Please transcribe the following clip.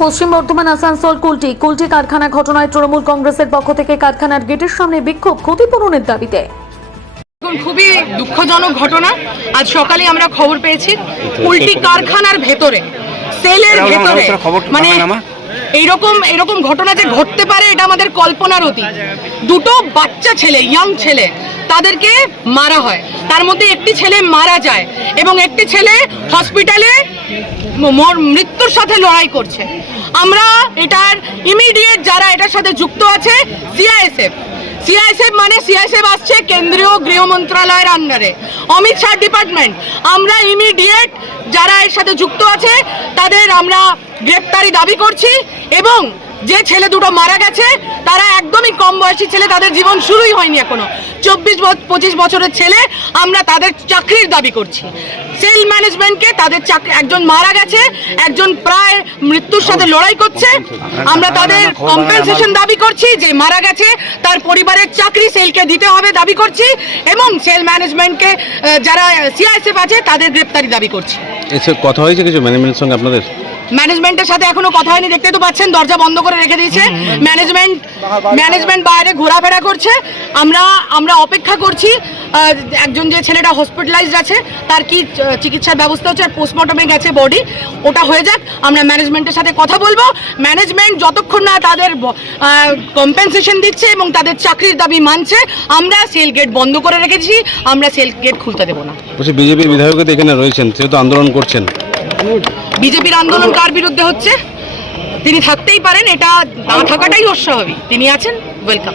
পশ্চিম বর্ধমান আসানসোল কুলটি। কুলটি কারখানা ঘটনায় তৃণমূল কংগ্রেসের পক্ষ থেকে কারখানার গেটের সামনে বিক্ষোভ ক্ষতিপূরণের দাবিতে। খুবই দুঃখজনক ঘটনা। আজ সকালে আমরা খবর পেয়েছি উল্টি কারখানার ভেতরে সেলের ভেতরে। মানে এইরকম এরকম ঘটনা যে ঘটতে পারে এটা আমাদের কল্পনার অতীত। দুটো বাচ্চা ছেলে ইয়াং ছেলে তাদেরকে মারা হয়। তার মধ্যে একটি ছেলে মারা যায় এবং একটি ছেলে হসপিটালে মৃত্যুর সাথে লড়াই করছে। আমরা এটার ইমিডিয়েট যারা এটার সাথে যুক্ত আছে সিআইএসএফ সিআইএসএফ মানে সিআইএসএফ আসছে কেন্দ্রীয় গৃহ মন্ত্রণালয়ের আন্ডারে অমিত শাহ ডিপার্টমেন্ট আমরা ইমিডিয়েট যারা এর সাথে যুক্ত আছে, তাদের আমরা গ্রেপ্তারি দাবি করছি এবং যে ছেলে দুটো মারা গেছে, তারা একদমই কম বয়সী ছেলে, তাদের জীবন শুরুই হয়নি এখনও। চব্বিশ পঁচিশ বছরের ছেলে আমরা তাদের চাকরির দাবি করছি। সেল ম্যানেজমেন্টকে তাদের চাকরি একজন মারা গেছে, একজন প্রায় মৃত্যুর সাথে লড়াই করছে। আমরা তাদের কম্পেনসেশন দাবি করছি, যে মারা গেছে, তার পরিবারের চাকরি সেলকে দিতে হবে দাবি করছি, এবং সেল ম্যানেজমেন্টকে যারা সিআইএসএফ আছে, তাদের গ্রেপ্তারি দাবি করছি। কথা হয়েছে কিছু ম্যানেজমেন্টের সঙ্গে আপনাদের? ম্যানেজমেন্টের সাথে এখনও কথা হয়নি দেখতে তো পাচ্ছেন দরজা বন্ধ করে রেখে দিয়েছে। ম্যানেজমেন্ট ম্যানেজমেন্ট বাইরে ঘোরাফেরা করছে। আমরা আমরা অপেক্ষা করছি একজন যে ছেলেটা হসপিটালাইজড আছে তার কি চিকিৎসার ব্যবস্থা হচ্ছে আর পোস্টমর্টমে গেছে বডি ওটা হয়ে যাক আমরা ম্যানেজমেন্টের সাথে কথা বলব। ম্যানেজমেন্ট যতক্ষণ না তাদের কম্পেনসেশন দিচ্ছে এবং তাদের চাকরির দাবি মানছে আমরা সেল গেট বন্ধ করে রেখেছি আমরা সেল গেট খুলতে দেবো না। বলছি বিজেপির বিধায়ক এখানে রয়েছেন সেহেতু আন্দোলন করছেন। বিজেপির আন্দোলন কার বিরুদ্ধে হচ্ছে? তিনি থাকতেই পারেন, এটা না থাকাটাই অস্বাভাবিক। তিনি আছেন? ওয়েলকাম